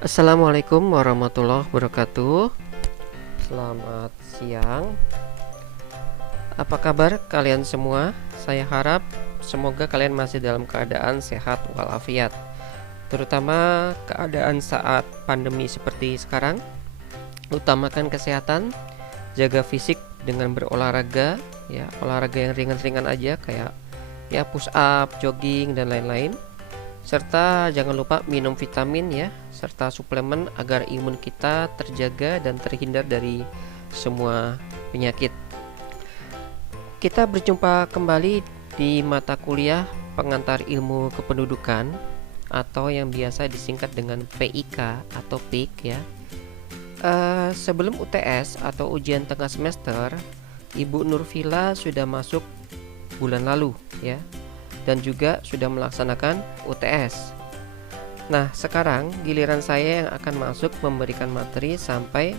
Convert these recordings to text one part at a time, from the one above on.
Assalamualaikum warahmatullahi wabarakatuh. Selamat siang. Apa kabar kalian semua? Saya harap semoga kalian masih dalam keadaan sehat walafiat, terutama keadaan saat pandemi seperti sekarang. Utamakan kesehatan, jaga fisik dengan berolahraga, ya, olahraga yang ringan-ringan aja kayak ya push up, jogging dan lain-lain. Serta jangan lupa minum vitamin ya, serta suplemen agar imun kita terjaga dan terhindar dari semua penyakit. Kita berjumpa kembali di mata kuliah pengantar ilmu kependudukan atau yang biasa disingkat dengan PIK atau PIK ya. Sebelum UTS atau ujian tengah semester, Ibu Nurvila sudah masuk bulan lalu ya, dan juga sudah melaksanakan UTS. Nah, sekarang giliran saya yang akan masuk memberikan materi sampai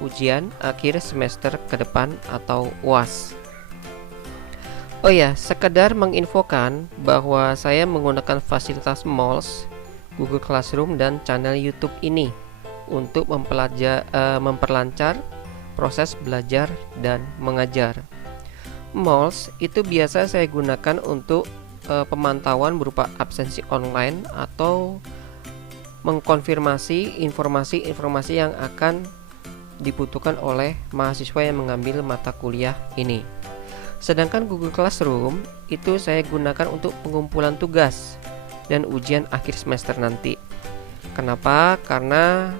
ujian akhir semester ke depan atau UAS. Oh ya, sekedar menginfokan bahwa saya menggunakan fasilitas MOOLS, Google Classroom, dan channel YouTube ini untuk memperlancar proses belajar dan mengajar. MOOLS itu biasa saya gunakan untuk pemantauan berupa absensi online atau mengkonfirmasi informasi-informasi yang akan dibutuhkan oleh mahasiswa yang mengambil mata kuliah ini. Sedangkan Google Classroom itu saya gunakan untuk pengumpulan tugas dan ujian akhir semester nanti. Kenapa? Karena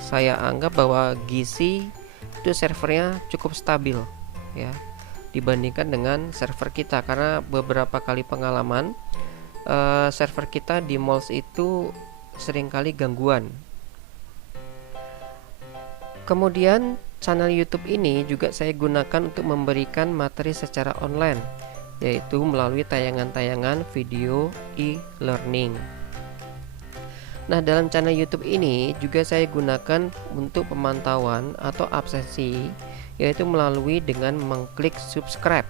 saya anggap bahwa Gizi itu servernya cukup stabil ya, dibandingkan dengan server kita, karena beberapa kali pengalaman server kita di MOOLS itu seringkali gangguan. Kemudian channel YouTube ini juga saya gunakan untuk memberikan materi secara online, yaitu melalui tayangan-tayangan video e-learning. Nah, dalam channel YouTube ini juga saya gunakan untuk pemantauan atau absensi, yaitu melalui dengan mengklik subscribe.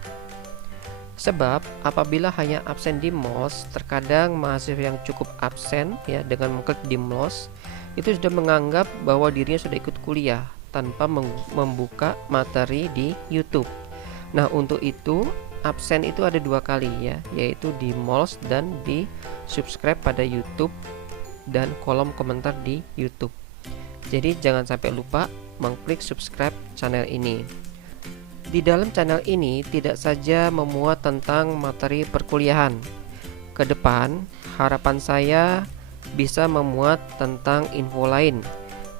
Sebab apabila hanya absen di MOOLS, terkadang mahasiswa yang cukup absen ya dengan mengklik di MOOLS itu sudah menganggap bahwa dirinya sudah ikut kuliah tanpa membuka materi di YouTube. Nah, untuk itu absen itu ada 2 kali ya, yaitu di MOOLS dan di subscribe pada YouTube dan kolom komentar di YouTube. Jadi jangan sampai lupa mengklik subscribe channel ini. Di dalam channel ini tidak saja memuat tentang materi perkuliahan. Ke depan, harapan saya bisa memuat tentang info lain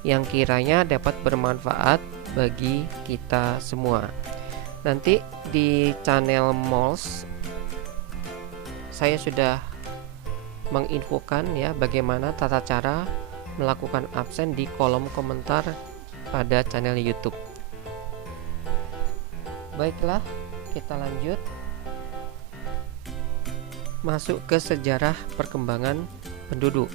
yang kiranya dapat bermanfaat bagi kita semua. Nanti di channel MOOLS saya sudah menginfokan ya bagaimana tata cara melakukan absen di kolom komentar pada channel YouTube. Baiklah, kita lanjut masuk ke sejarah perkembangan penduduk.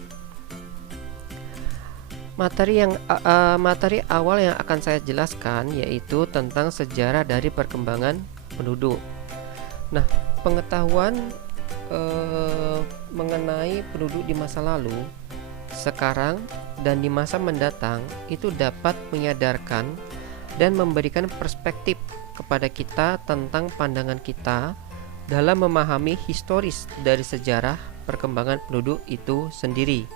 Materi awal yang akan saya jelaskan yaitu tentang sejarah dari perkembangan penduduk. Nah, pengetahuan mengenai penduduk di masa lalu, sekarang, dan di masa mendatang itu dapat menyadarkan dan memberikan perspektif kepada kita tentang pandangan kita dalam memahami historis dari sejarah perkembangan penduduk itu sendiri.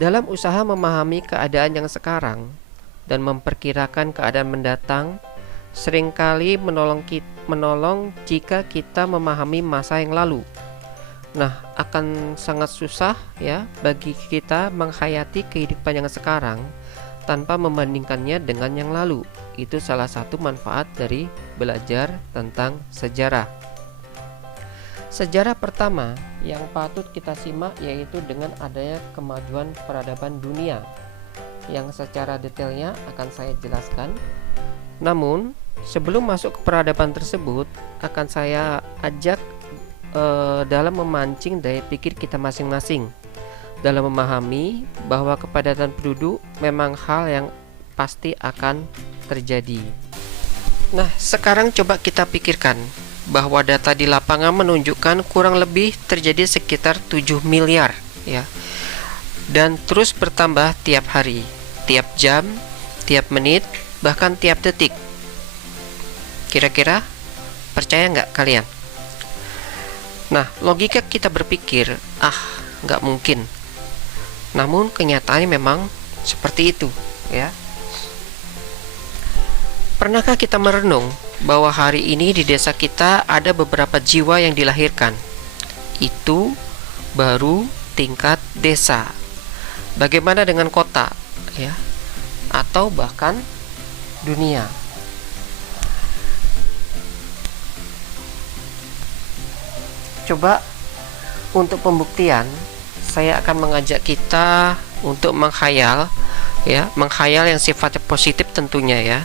Dalam usaha memahami keadaan yang sekarang dan memperkirakan keadaan mendatang, seringkali menolong jika kita memahami masa yang lalu. Nah, akan sangat susah ya bagi kita menghayati kehidupan yang sekarang tanpa membandingkannya dengan yang lalu. Itu salah satu manfaat dari belajar tentang sejarah. Sejarah pertama yang patut kita simak yaitu dengan adanya kemajuan peradaban dunia, yang secara detailnya akan saya jelaskan. Namun, sebelum masuk ke peradaban tersebut, akan saya ajak dalam memancing daya pikir kita masing-masing dalam memahami bahwa kepadatan penduduk memang hal yang pasti akan terjadi. Nah, sekarang coba kita pikirkan bahwa data di lapangan menunjukkan kurang lebih terjadi sekitar 7 miliar ya dan terus bertambah tiap hari, tiap jam, tiap menit, bahkan tiap detik. Kira-kira percaya nggak kalian? Nah, logika kita berpikir, nggak mungkin. Namun kenyataannya memang seperti itu, ya. Pernahkah kita merenung bahwa hari ini di desa kita ada beberapa jiwa yang dilahirkan? Itu baru tingkat desa. Bagaimana dengan kota, ya? Atau bahkan dunia? Coba untuk pembuktian, saya akan mengajak kita untuk menghayal, ya, menghayal yang sifatnya positif tentunya, ya.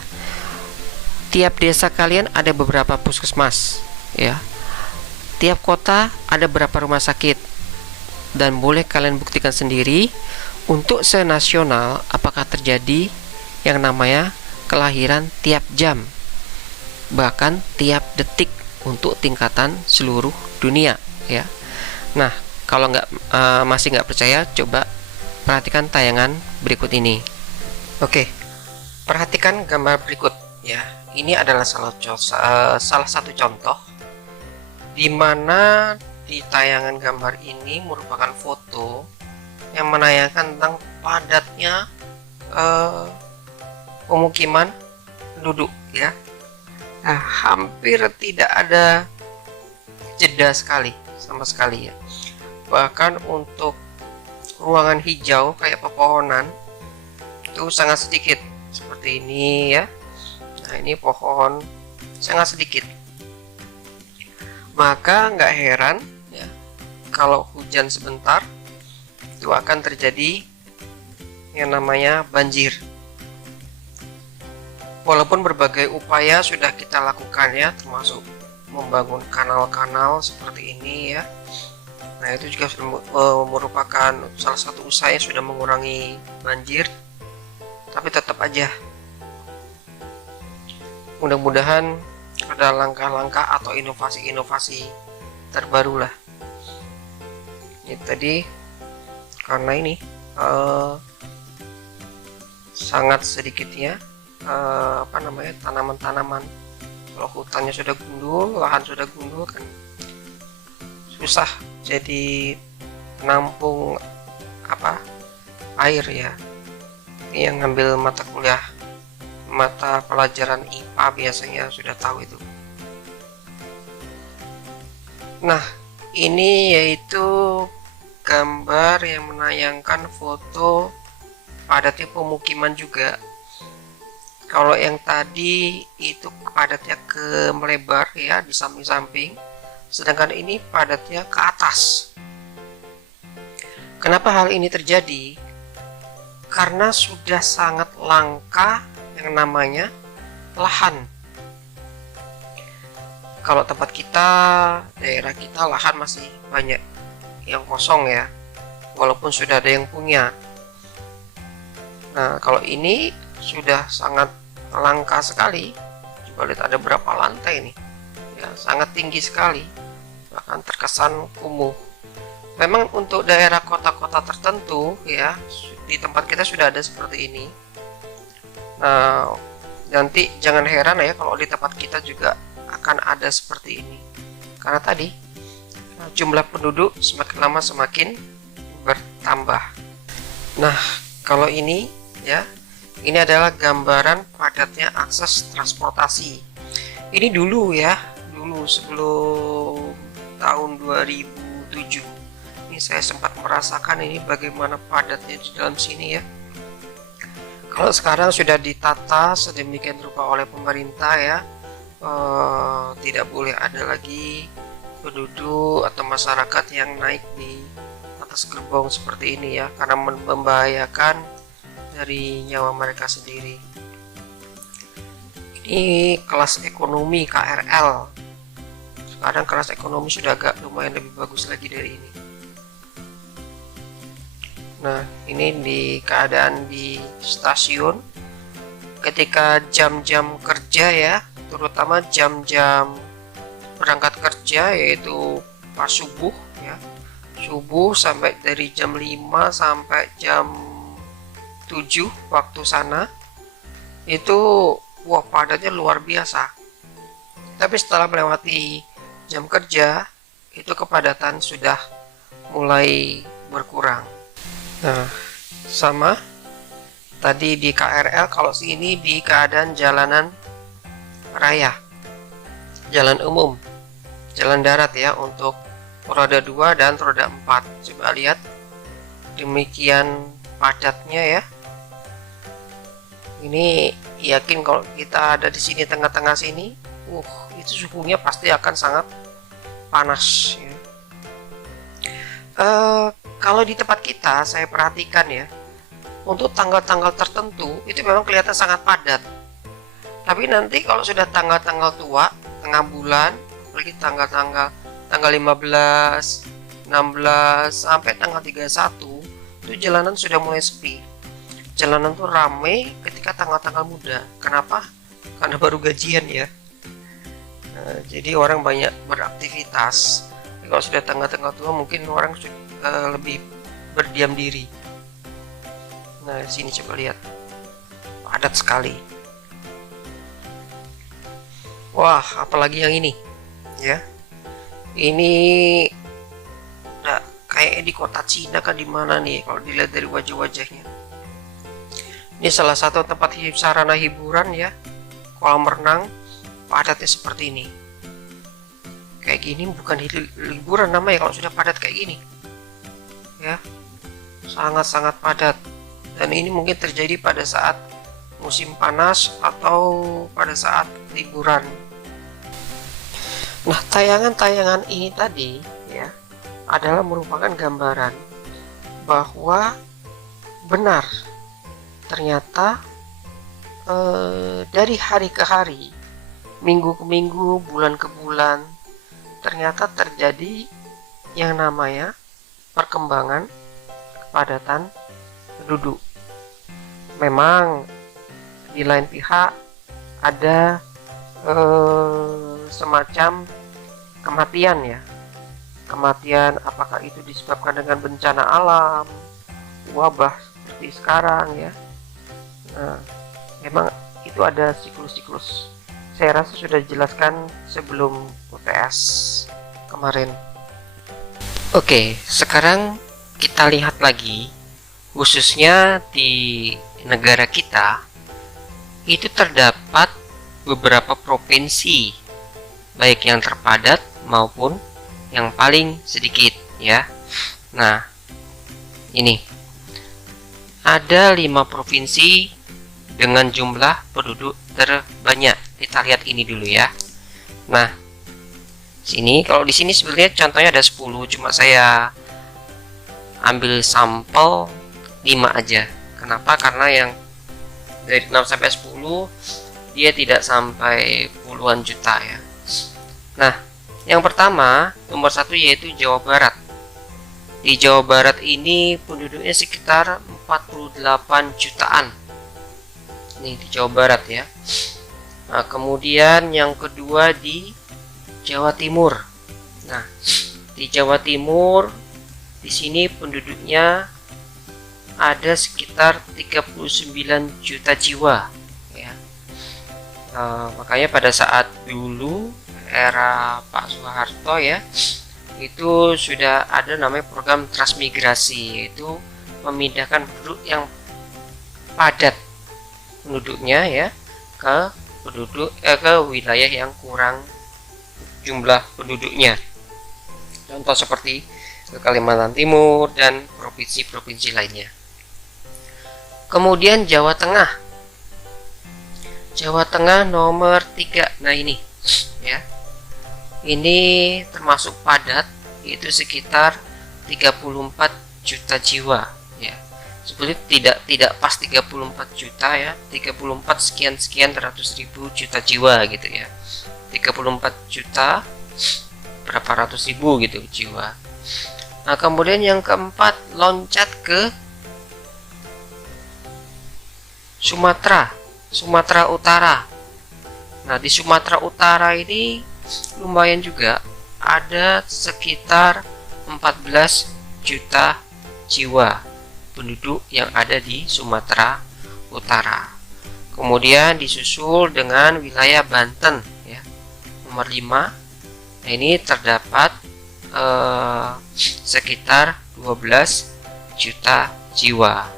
Tiap desa kalian ada beberapa puskesmas, ya. Tiap kota ada berapa rumah sakit, dan boleh kalian buktikan sendiri untuk senasional apakah terjadi yang namanya kelahiran tiap jam, bahkan tiap detik untuk tingkatan seluruh dunia, ya. Nah, kalau masih nggak percaya, coba perhatikan tayangan berikut ini. Oke, perhatikan gambar berikut, ya. Ini adalah salah satu contoh di mana di tayangan gambar ini merupakan foto yang menayangkan tentang padatnya pemukiman penduduk, ya. Nah, hampir tidak ada jeda sama sekali, ya. Bahkan untuk ruangan hijau kayak pepohonan itu sangat sedikit, seperti ini, ya. Nah, ini pohon sangat sedikit. Maka nggak heran, ya, kalau hujan sebentar itu akan terjadi yang namanya banjir. Walaupun berbagai upaya sudah kita lakukan, ya, termasuk membangun kanal-kanal seperti ini, ya. Nah, itu juga merupakan salah satu usaha yang sudah mengurangi banjir, tapi tetap aja mudah-mudahan ada langkah-langkah atau inovasi-inovasi terbaru lah. Ini tadi karena ini sangat sedikitnya tanaman-tanaman. Kalau hutannya sudah gundul, lahan sudah gundul, kan susah jadi menampung air, ya. Ini yang ngambil mata pelajaran IPA biasanya sudah tahu itu. Nah, ini yaitu gambar yang menayangkan foto padatnya pemukiman juga. Kalau yang tadi itu padatnya ke melebar, ya, di samping-samping, sedangkan ini padatnya ke atas. Kenapa hal ini terjadi? Karena sudah sangat langka yang namanya lahan. Kalau tempat kita, daerah kita, lahan masih banyak yang kosong, ya, walaupun sudah ada yang punya. Nah, kalau ini sudah sangat langka sekali. Coba lihat ada berapa lantai nih, ya, sangat tinggi sekali, bahkan terkesan kumuh. Memang untuk daerah kota-kota tertentu, ya, di tempat kita sudah ada seperti ini. Nah, nanti jangan heran, ya, kalau di tempat kita juga akan ada seperti ini, karena tadi jumlah penduduk semakin lama semakin bertambah. Nah, kalau ini, ya, ini adalah gambaran padatnya akses transportasi. Ini dulu, ya, sebelum tahun 2007. Ini saya sempat merasakan ini bagaimana padatnya di dalam sini, ya. Kalau sekarang sudah ditata sedemikian rupa oleh pemerintah, ya, tidak boleh ada lagi penduduk atau masyarakat yang naik di atas gerbong seperti ini, ya, karena membahayakan dari nyawa mereka sendiri. Ini kelas ekonomi KRL. Sekarang kelas ekonomi sudah agak lumayan lebih bagus lagi dari ini. Nah, ini di keadaan di stasiun ketika jam-jam kerja, ya, terutama jam-jam berangkat kerja, yaitu pas subuh, ya, subuh sampai dari jam 5 sampai jam 7 waktu sana itu wah padatnya luar biasa. Tapi setelah melewati jam kerja itu kepadatan sudah mulai berkurang. Nah, sama tadi di KRL, kalau sini di keadaan jalanan raya, jalan umum, jalan darat ya, untuk roda 2 dan roda 4. Coba lihat, demikian padatnya ya. Ini yakin kalau kita ada di sini tengah-tengah sini, itu suhunya pasti akan sangat panas ya. Kalau di tempat kita saya perhatikan ya, untuk tanggal-tanggal tertentu itu memang kelihatan sangat padat. Tapi nanti kalau sudah tanggal-tanggal tua, tengah bulan, apalagi tanggal 15, 16 sampai tanggal 31, itu jalanan sudah mulai sepi. Jalanan tuh rame ketika tanggal-tanggal muda. Kenapa? Karena baru gajian ya. Jadi orang banyak beraktivitas. Kalau sudah tanggal-tanggal tua mungkin orang lebih berdiam diri. Nah, di sini coba lihat, padat sekali. Wah, apalagi yang ini, ya. Ini, nah, kayak di kota Cina kan di mana nih? Kalau dilihat dari wajah-wajahnya. Ini salah satu tempat sarana hiburan ya, kolam renang, padatnya seperti ini. Kayak gini bukan liburan namanya kalau sudah padat kayak gini, ya, sangat-sangat padat. Dan ini mungkin terjadi pada saat musim panas atau pada saat liburan. Nah, tayangan-tayangan ini tadi ya adalah merupakan gambaran bahwa benar ternyata dari hari ke hari, minggu ke minggu, bulan ke bulan, ternyata terjadi yang namanya perkembangan kepadatan penduduk. Memang di lain pihak ada semacam kematian ya. Kematian apakah itu disebabkan dengan bencana alam, wabah seperti sekarang ya. Nah, memang itu ada siklus-siklus. Saya rasa sudah dijelaskan sebelum UTS kemarin. Oke, sekarang kita lihat lagi, khususnya di negara kita itu terdapat beberapa provinsi, baik yang terpadat maupun yang paling sedikit ya. Nah, ini ada 5 provinsi dengan jumlah penduduk terbanyak. Kita lihat ini dulu ya. Nah, sini kalau di sini sebenarnya contohnya ada 10, cuma saya ambil sampel 5 aja. Kenapa? Karena yang dari 6 sampai 10 dia tidak sampai puluhan juta ya. Nah, yang pertama nomor 1 yaitu Jawa Barat. Di Jawa Barat ini penduduknya sekitar 48 jutaan. Ini di Jawa Barat ya. Nah, kemudian yang kedua di Jawa Timur. Nah, di Jawa Timur di sini penduduknya ada sekitar 39 juta jiwa ya. Makanya pada saat dulu era Pak Soeharto ya, itu sudah ada namanya program transmigrasi, yaitu memindahkan penduduk yang padat penduduknya ya ke ke wilayah yang kurang jumlah penduduknya. Contoh seperti ke Kalimantan Timur dan provinsi-provinsi lainnya. Kemudian Jawa Tengah. Jawa Tengah nomor 3. Nah, ini ya. Ini termasuk padat, yaitu sekitar 34 juta jiwa ya. Sebenarnya tidak pas 34 juta ya, 34 sekian ratus ribu juta jiwa gitu ya. 34 juta berapa ratus ribu gitu jiwa. Nah, kemudian yang keempat loncat ke Sumatera Utara. Nah, di Sumatera Utara ini lumayan juga, ada sekitar 14 juta jiwa penduduk yang ada di Sumatera Utara. Kemudian disusul dengan wilayah Banten ya, nomor 5. Nah, ini terdapat sekitar 12 juta jiwa.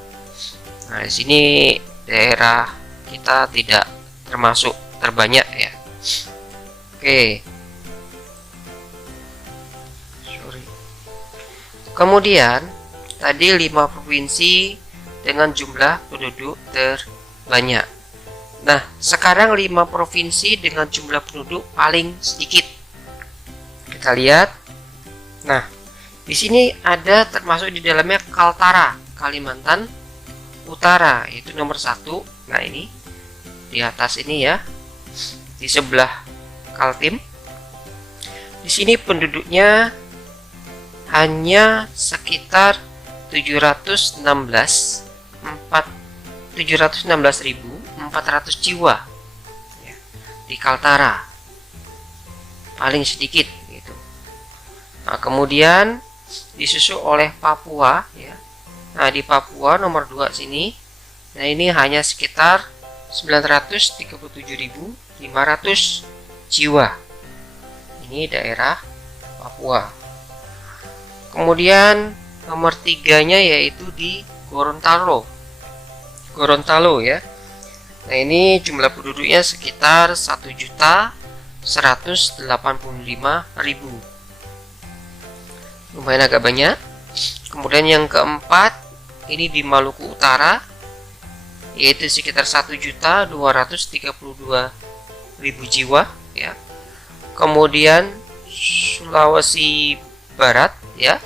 Nah, di sini daerah kita tidak termasuk terbanyak ya. Oke. Kemudian tadi 5 provinsi dengan jumlah penduduk terbanyak. Nah, sekarang 5 provinsi dengan jumlah penduduk paling sedikit. Kita lihat. Nah, di sini ada termasuk di dalamnya Kaltara, Kalimantan Utara, itu nomor 1. Nah, ini di atas ini ya, di sebelah Kaltim. Di sini penduduknya hanya sekitar 716.400 jiwa ya, di Kaltara, paling sedikit gitu. Nah, kemudian disusul oleh Papua ya. Nah, di Papua nomor 2 sini. Nah, ini hanya sekitar 937.500 jiwa. Ini daerah Papua. Kemudian nomor 3-nya yaitu di Gorontalo. Gorontalo ya. Nah, ini jumlah penduduknya sekitar 1.185.000. Lumayan agak banyak. Kemudian yang keempat ini di Maluku Utara, yaitu sekitar 1.232.000 jiwa ya. Kemudian Sulawesi Barat ya,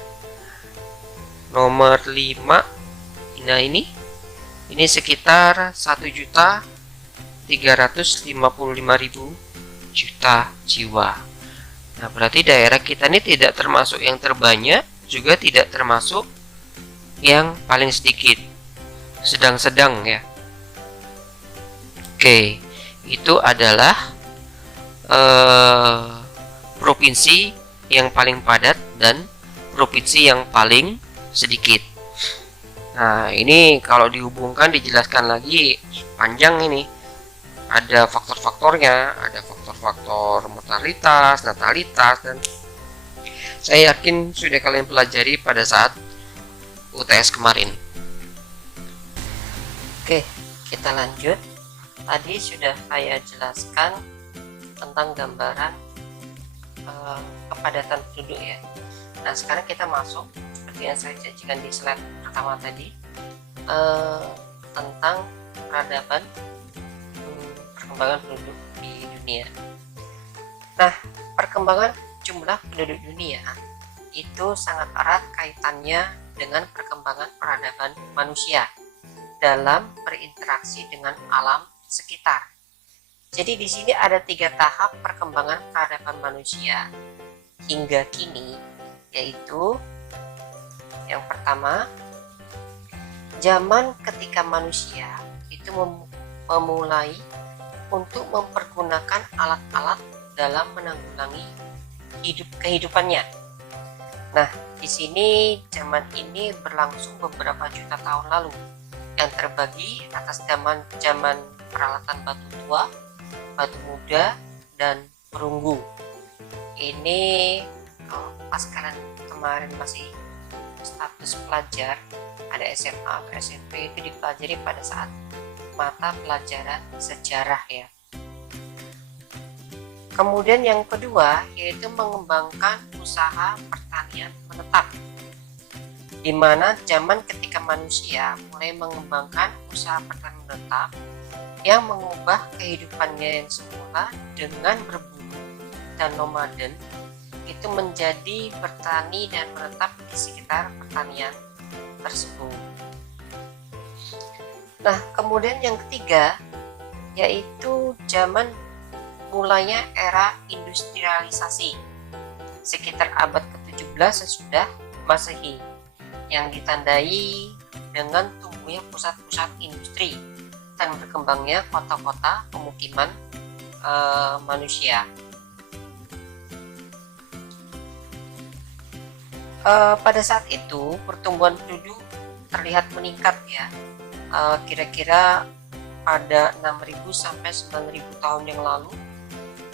nomor 5. Nah, ini sekitar 1.355.000 juta jiwa. Nah, berarti daerah kita ini tidak termasuk yang terbanyak, juga tidak termasuk yang paling sedikit, sedang-sedang ya. Oke, itu adalah provinsi yang paling padat dan provinsi yang paling sedikit. Nah, ini kalau dihubungkan, dijelaskan lagi panjang ini. Ada faktor-faktornya, ada faktor-faktor mortalitas, natalitas, dan saya yakin sudah kalian pelajari pada saat UTS kemarin. Oke, kita lanjut. Tadi sudah saya jelaskan tentang gambaran kepadatan penduduk ya. Nah, sekarang kita masuk seperti yang saya janjikan di slide pertama tadi, tentang peradaban, perkembangan penduduk di dunia. Nah, perkembangan jumlah penduduk dunia itu sangat erat kaitannya dengan perkembangan peradaban manusia dalam berinteraksi dengan alam sekitar. Jadi di sini ada 3 tahap perkembangan peradaban manusia hingga kini, yaitu yang pertama, zaman ketika manusia itu memulai untuk mempergunakan alat-alat dalam menanggulangi kehidupannya. Nah, di sini zaman ini berlangsung beberapa juta tahun lalu, yang terbagi atas zaman peralatan batu tua, batu muda, dan perunggu. Ini pas kalian kemarin masih status pelajar, ada SMA atau SMP, itu dipelajari pada saat mata pelajaran sejarah ya. Kemudian yang kedua yaitu mengembangkan usaha pertanian menetap, di mana zaman ketika manusia mulai mengembangkan usaha pertanian menetap yang mengubah kehidupannya yang semula dengan berburu dan nomaden itu menjadi bertani dan menetap di sekitar pertanian tersebut. Nah, kemudian yang ketiga yaitu zaman mulainya era industrialisasi sekitar abad ke-17 sesudah Masehi, yang ditandai dengan tumbuhnya pusat-pusat industri dan berkembangnya kota-kota pemukiman manusia. Pada saat itu pertumbuhan penduduk terlihat meningkat ya, kira-kira pada 6.000 sampai 9.000 tahun yang lalu,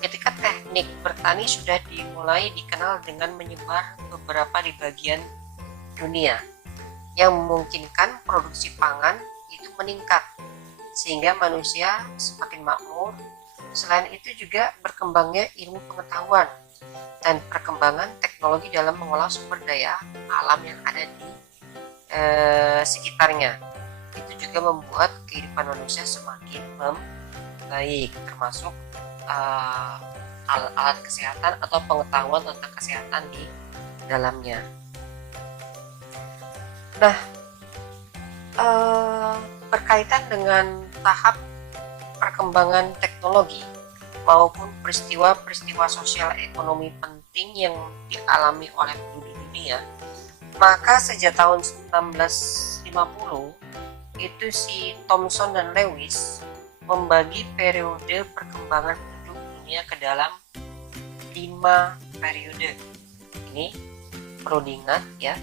ketika teknik bertani sudah dimulai dikenal dengan menyebar beberapa di bagian dunia, yang memungkinkan produksi pangan itu meningkat sehingga manusia semakin makmur. Selain itu juga berkembangnya ilmu pengetahuan dan perkembangan teknologi dalam mengolah sumber daya alam yang ada di sekitarnya. Itu juga membuat kehidupan manusia semakin membaik, termasuk alat kesehatan atau pengetahuan tentang kesehatan di dalamnya. Nah, berkaitan dengan tahap perkembangan teknologi maupun peristiwa-peristiwa sosial ekonomi penting yang dialami oleh penduduk dunia, maka sejak tahun 1950 itu si Thomson dan Lewis membagi periode perkembangan penduduk dunia ke dalam 5 periode. Ini perlu diingat ya.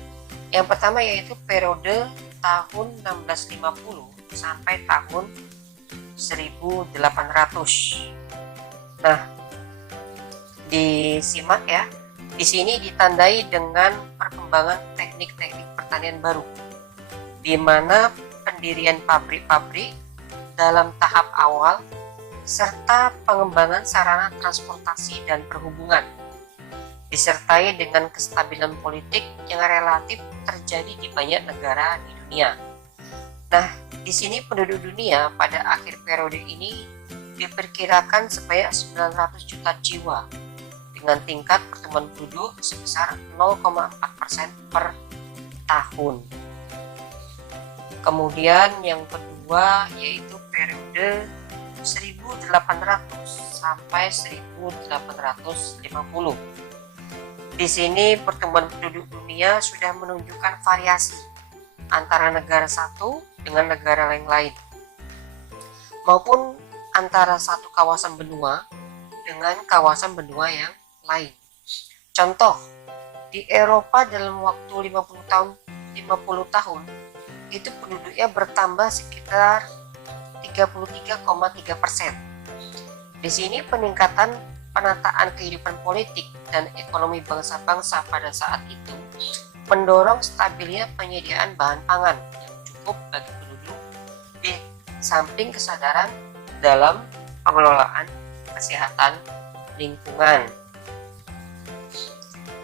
Yang pertama yaitu periode tahun 1650 sampai tahun 1800. Nah, disimak ya. Di sini ditandai dengan perkembangan teknik-teknik pertanian baru, di mana pendirian pabrik-pabrik dalam tahap awal serta pengembangan sarana transportasi dan perhubungan, disertai dengan kestabilan politik yang relatif terjadi di banyak negara di dunia. Nah, di sini penduduk dunia pada akhir periode ini diperkirakan sebanyak 900 juta jiwa dengan tingkat pertumbuhan penduduk sebesar 0,4% per tahun. Kemudian yang kedua yaitu periode 1800 sampai 1850. Di sini pertumbuhan penduduk dunia sudah menunjukkan variasi antara negara satu dengan negara lain maupun antara satu kawasan benua dengan kawasan benua yang lain. Contoh, di Eropa dalam waktu 50 tahun itu penduduknya bertambah sekitar 33,3%. Di sini peningkatan penataan kehidupan politik dan ekonomi bangsa-bangsa pada saat itu mendorong stabilnya penyediaan bahan pangan yang cukup bagi penduduk, di samping kesadaran dalam pengelolaan kesehatan lingkungan.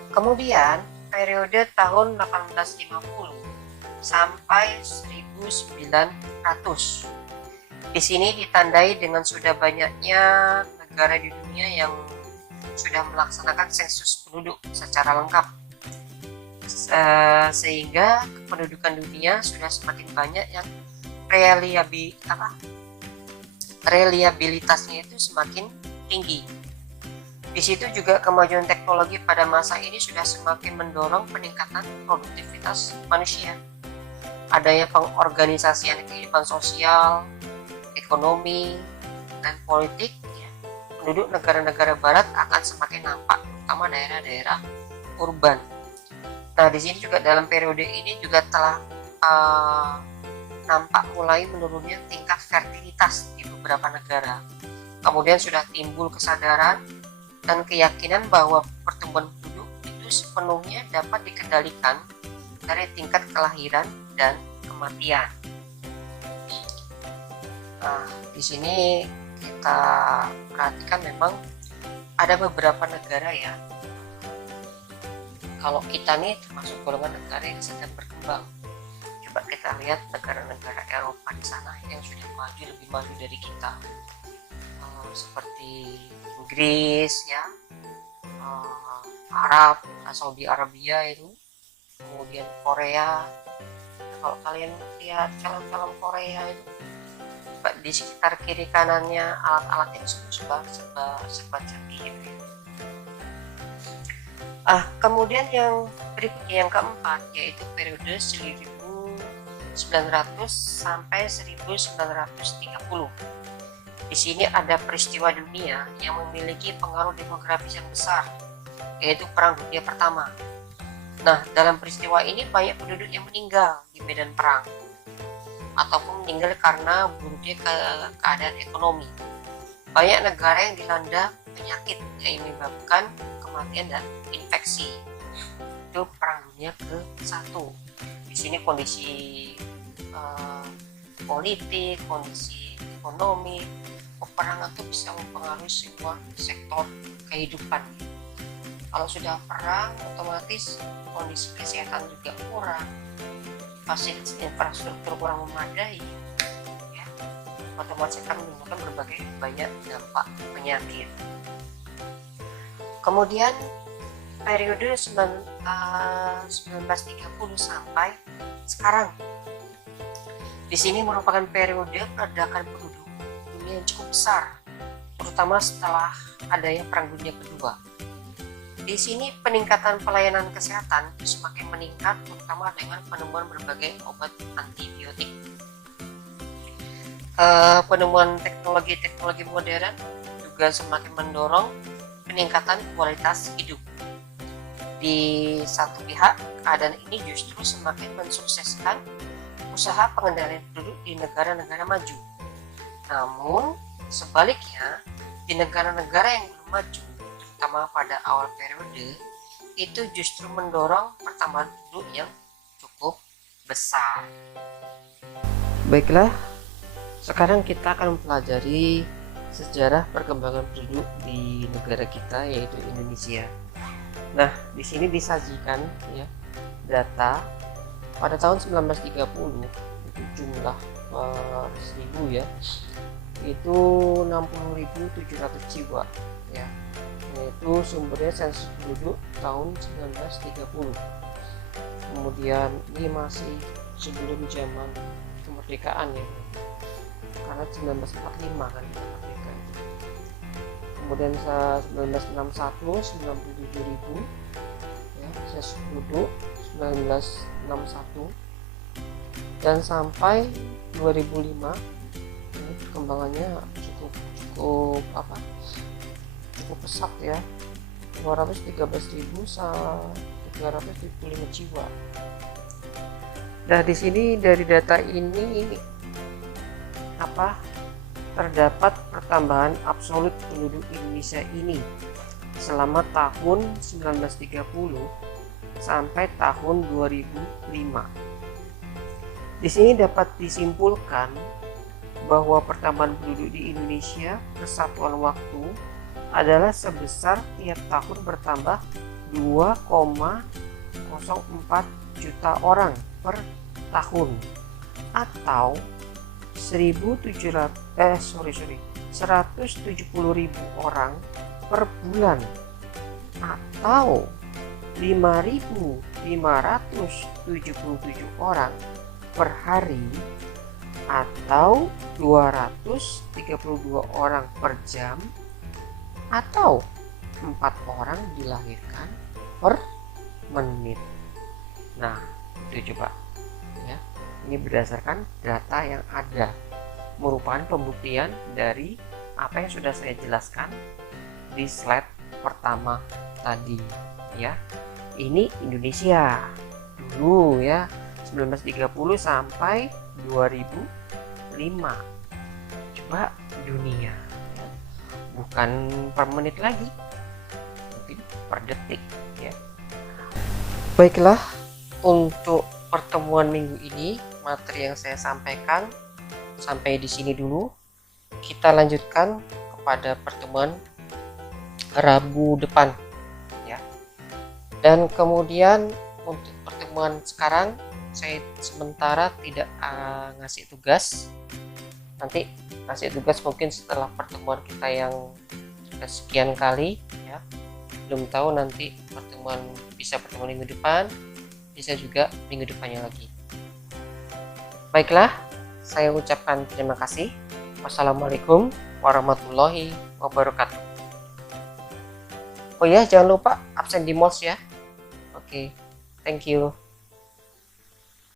Kemudian periode tahun 1850 sampai 1900. Di sini ditandai dengan sudah banyaknya negara di dunia yang sudah melaksanakan sensus penduduk secara lengkap, sehingga kependudukan dunia sudah semakin banyak yang reliabilitasnya itu semakin tinggi. Di situ juga kemajuan teknologi pada masa ini sudah semakin mendorong peningkatan produktivitas manusia. Adanya pengorganisasian kehidupan sosial, ekonomi, dan politik, ya, penduduk negara-negara barat akan semakin nampak, terutama daerah-daerah urban. Nah, di sini juga dalam periode ini juga telah nampak mulai menurunnya tingkat fertilitas di beberapa negara. Kemudian sudah timbul kesadaran dan keyakinan bahwa pertumbuhan penduduk itu sepenuhnya dapat dikendalikan dari tingkat kelahiran dan kematian. Nah, di sini kita perhatikan memang ada beberapa negara ya. Kalau kita nih termasuk golongan negara yang sedang berkembang. Coba kita lihat negara-negara Eropa di sana yang sudah maju, lebih maju dari kita, seperti Inggris ya, Arab, Saudi Arabia itu, kemudian Korea. Kalau kalian lihat film-film Korea itu di sekitar kiri kanannya alat-alat itu semua serba canggih gitu ya. Kemudian yang berikutnya yang keempat yaitu periode 1900 sampai 1930. Di sini ada peristiwa dunia yang memiliki pengaruh demografis yang besar, yaitu Perang Dunia Pertama. Nah, dalam peristiwa ini banyak penduduk yang meninggal di medan perang ataupun meninggal karena buruknya keadaan ekonomi. Banyak negara yang dilanda penyakit yang menyebabkan kematian dan infeksi. Itu Perang Dunia ke-1. Di sini kondisi politik, kondisi ekonomi, peperangan itu bisa mempengaruhi sebuah sektor kehidupan. Kalau sudah perang, otomatis kondisi kesehatan juga kurang, fasilitas infrastruktur kurang memadai, ya, otomatis akan menimbulkan berbagai banyak dampak penyakit. Kemudian periode 1930 sampai sekarang, di sini merupakan periode pergerakan penduduk dunia yang cukup besar, terutama setelah adanya Perang Dunia Kedua. Di sini peningkatan pelayanan kesehatan semakin meningkat, terutama dengan penemuan berbagai obat antibiotik. Penemuan teknologi modern juga semakin mendorong peningkatan kualitas hidup. Di satu pihak, keadaan ini justru semakin mensukseskan usaha pengendalian penduduk di negara-negara maju. Namun, sebaliknya, di negara-negara yang belum maju, terutama pada awal periode, itu justru mendorong pertambahan penduduk yang cukup besar. Baiklah, sekarang kita akan mempelajari sejarah perkembangan penduduk di negara kita, yaitu Indonesia. Nah, di sini disajikan ya data pada tahun 1930 itu jumlah per 1000 ya, itu 60.700 jiwa ya. Yaitu sumbernya sensus penduduk tahun 1930. Kemudian ini masih sebelum zaman kemerdekaan ya, karena 1945 kan merdeka. Kemudian 1961 97.000 ya, sensus penduduk 1961, dan sampai 2005 ini perkembangannya cukup pesat ya, 213.375 jiwa. Nah, di sini dari data ini terdapat pertambahan absolut penduduk Indonesia ini selama tahun 1930 sampai tahun 2005. Di sini dapat disimpulkan bahwa pertambahan penduduk di Indonesia persatuan waktu adalah sebesar tiap tahun bertambah 2,04 juta orang per tahun, atau 170.000 orang per bulan, atau 5.577 orang per hari, atau 232 orang per jam, atau 4 orang dilahirkan per menit. Nah, itu coba ya. Ini berdasarkan data yang ada, merupakan pembuktian dari apa yang sudah saya jelaskan di slide pertama tadi ya. Ini Indonesia dulu ya, 1930 sampai 2005. Coba dunia ya. Bukan per menit lagi, mungkin per detik ya. Baiklah, untuk pertemuan minggu ini materi yang saya sampaikan sampai di sini dulu. Kita lanjutkan kepada pertemuan Rabu depan ya. Dan kemudian untuk pertemuan sekarang saya sementara tidak ngasih tugas. Nanti ngasih tugas mungkin setelah pertemuan kita yang sekian kali ya. Belum tahu nanti bisa pertemuan minggu depan, bisa juga minggu depannya lagi. Baiklah, saya ucapkan terima kasih. Wassalamualaikum warahmatullahi wabarakatuh. Oh ya, jangan lupa absen di MOS ya. Oke, thank you.